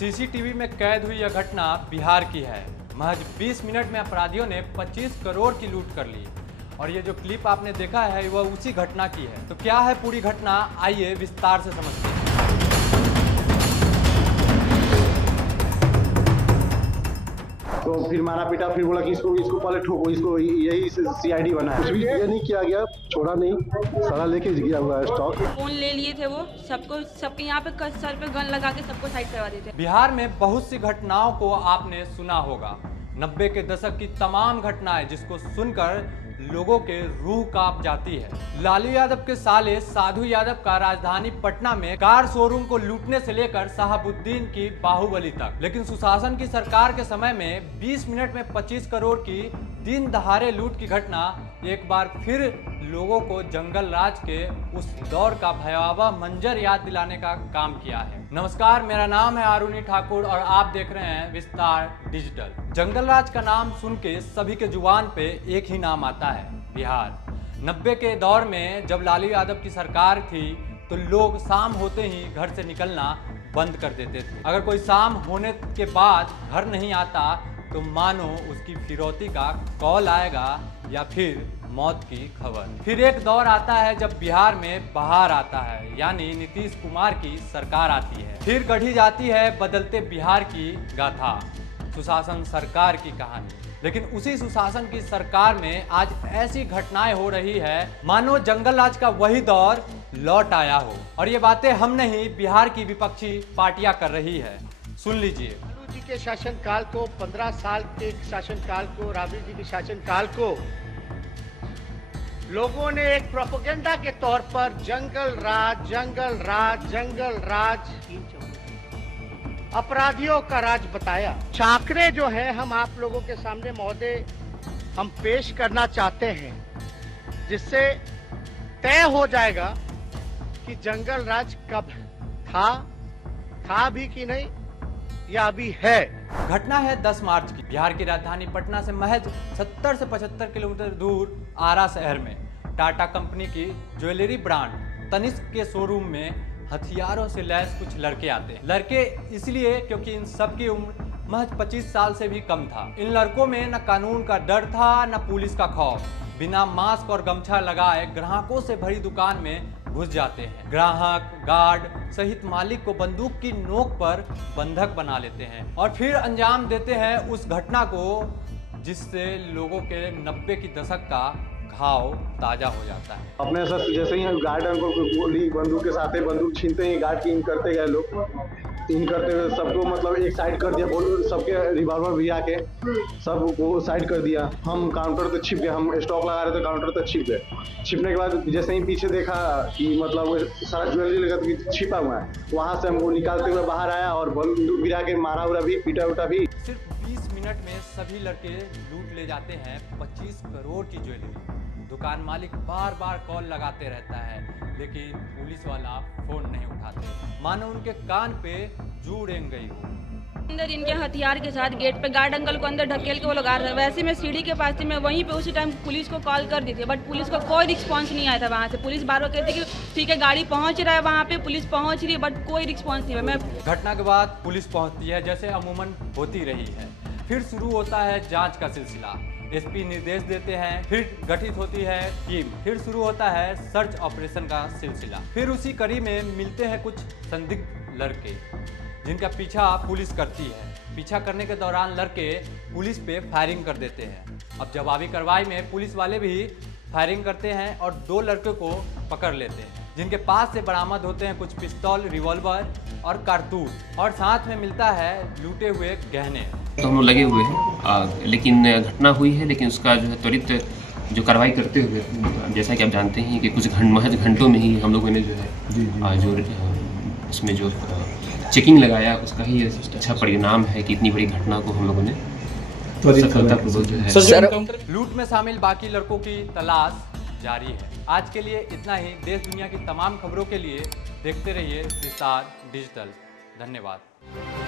CCTV में कैद हुई यह घटना बिहार की है। महज 20 मिनट में अपराधियों ने 25 करोड़ की लूट कर ली और ये जो क्लिप आपने देखा है वह उसी घटना की है। तो क्या है पूरी घटना, आइए विस्तार से समझते हैं। तो फिर मारा पीटा, फिर बोला कि इसको पहले ठोको, इसको यही सीआईडी बना है। कुछ भी ये नहीं किया गया, छोड़ा नहीं, सारा लेके गया हुआ है स्टॉक। फोन ले लिए थे वो, सबके यहाँ पे सर पे गन लगा के सबको साइड करवा देते। बिहार में बहुत सी घटनाओं को आपने सुना होगा। 90 के दशक की तमाम घटनाएं जिसको सुनकर लोगों के रूह कांप जाती है। लालू यादव के साले साधु यादव का राजधानी पटना में कार शोरूम को लूटने से लेकर शहाबुद्दीन की बाहुबली तक। लेकिन सुशासन की सरकार के समय में 20 मिनट में 25 करोड़ की दिन दहाड़े लूट की घटना एक बार फिर लोगों को जंगल राज के उस दौर का भयावह मंजर याद दिलाने का काम किया है। नमस्कार, मेरा नाम है आरुणि ठाकुर और आप देख रहे हैं विस्तार डिजिटल। जंगल राज का नाम सुन के सभी के जुबान पे एक ही नाम आता है, बिहार। 90 के दौर में जब लालू यादव की सरकार थी तो लोग शाम होते ही घर से निकलना बंद कर देते थे। अगर कोई शाम होने के बाद घर नहीं आता तो मानो उसकी फिरौती का कॉल आएगा या फिर मौत की खबर। फिर एक दौर आता है जब बिहार में बहार आता है, यानी नीतीश कुमार की सरकार आती है। फिर गढ़ी जाती है बदलते बिहार की गाथा, सुशासन सरकार की कहानी। लेकिन उसी सुशासन की सरकार में आज ऐसी घटनाएं हो रही है मानो जंगल राज का वही दौर लौट आया हो। और ये बातें हम नहीं, बिहार की विपक्षी पार्टियां कर रही है। सुन लीजिए। लालू जी के शासनकाल को, 15 साल के शासनकाल को, राबड़ी जी के शासनकाल को लोगों ने एक प्रोपेगेंडा के तौर पर जंगल राज, जंगल राज, जंगल राज, अपराधियों का राज बताया। आंकड़े जो है हम आप लोगों के सामने महोदय हम पेश करना चाहते हैं, जिससे तय हो जाएगा कि जंगल राज कब था भी कि नहीं या अभी है। घटना है 10 मार्च की। बिहार की राजधानी पटना से महज 70 से 75 किलोमीटर दूर आरा शहर में टाटा कंपनी की ज्वेलरी ब्रांड तनिष्क के शोरूम में हथियारों से लैस कुछ लड़के आते हैं। लड़के इसलिए क्योंकि इन सब की उम्र महज 25 साल से भी कम था। इन लड़कों में न कानून का डर था न पुलिस का खौफ। बिना मास्क और गमछा लगाए ग्राहकों से भरी दुकान में घुस जाते हैं। ग्राहक, गार्ड सहित मालिक को बंदूक की नोक पर बंधक बना लेते हैं और फिर अंजाम देते हैं उस घटना को जिससे लोगों के 90 की दशक का घाव ताजा हो जाता है। अपने सर जैसे ही गार्ड अंकल को गोली बंदूक के साथ बंदूक छीनते ही गार्ड की इन करते गए लोग, इन करते हुए सबको मतलब एक साइड कर दिया, सबके रिवॉल्वर भी आके सबको साइड कर दिया। हम काउंटर पे छिप गए, हम स्टॉक लगा रहे थे, काउंटर पे छिप गए। छिपने के बाद जैसे ही पीछे देखा कि मतलब सारा ज्वेलरी लगा छिपा हुआ है, वहां से हमको निकालते हुए बाहर आया और बंदूक गिरा के मारा उरा भी, पीटा उटा भी। सिर्फ 20 मिनट में सभी लड़के लूट ले जाते हैं 25 करोड़ की ज्वेलरी। दुकान मालिक बार बार कॉल लगाते रहता है लेकिन पुलिस वाला फोन नहीं उठाते, मानो उनके कान पे जू रेंग गई हो। अंदर इनके हथियार के साथ गेट पे गार्ड अंकल को अंदर ढकेल के वो लगा रहे थे। वैसे मैं सीढ़ी के पास थी, मैं वहीं पे उसी टाइम पुलिस को कॉल कर दी थी, बट पुलिस को कोई रिस्पांस नहीं आया था। वहाँ से पुलिस बार बार कहती कि ठीक है गाड़ी पहुँच रहा है, वहाँ पे पुलिस पहुँच रही है, बट कोई रिस्पॉन्स नहीं है। मैं घटना के बाद पुलिस पहुँचती है जैसे अमूमन होती रही है। फिर शुरू होता है जांच का सिलसिला। एसपी निर्देश देते हैं, फिर गठित होती है टीम, फिर शुरू होता है सर्च ऑपरेशन का सिलसिला। फिर उसी कड़ी में मिलते हैं कुछ संदिग्ध लड़के जिनका पीछा पुलिस करती है। पीछा करने के दौरान लड़के पुलिस पे फायरिंग कर देते हैं। अब जवाबी कार्रवाई में पुलिस वाले भी फायरिंग करते हैं और 2 लड़कों को पकड़ लेते हैं जिनके पास से बरामद होते हैं कुछ पिस्तौल, रिवॉल्वर और कारतूस और साथ में मिलता है लूटे हुए गहने। तो हम लोग लगे हुए हैं, लेकिन घटना हुई है, लेकिन उसका जो है त्वरित जो कार्रवाई करते हुए, जैसा कि आप जानते हैं कि कुछ महज घंटों में ही हम लोगों ने जो है जो इसमें जो चेकिंग लगाया उसका ही अच्छा परिणाम है कि इतनी बड़ी घटना को हम लोगों ने सफलतापूर्वक जो है। लूट में शामिल बाकी लड़कों की तलाश जारी है। आज के लिए इतना ही। देश दुनिया की तमाम खबरों के लिए देखते रहिए विस्तार डिजिटल। धन्यवाद।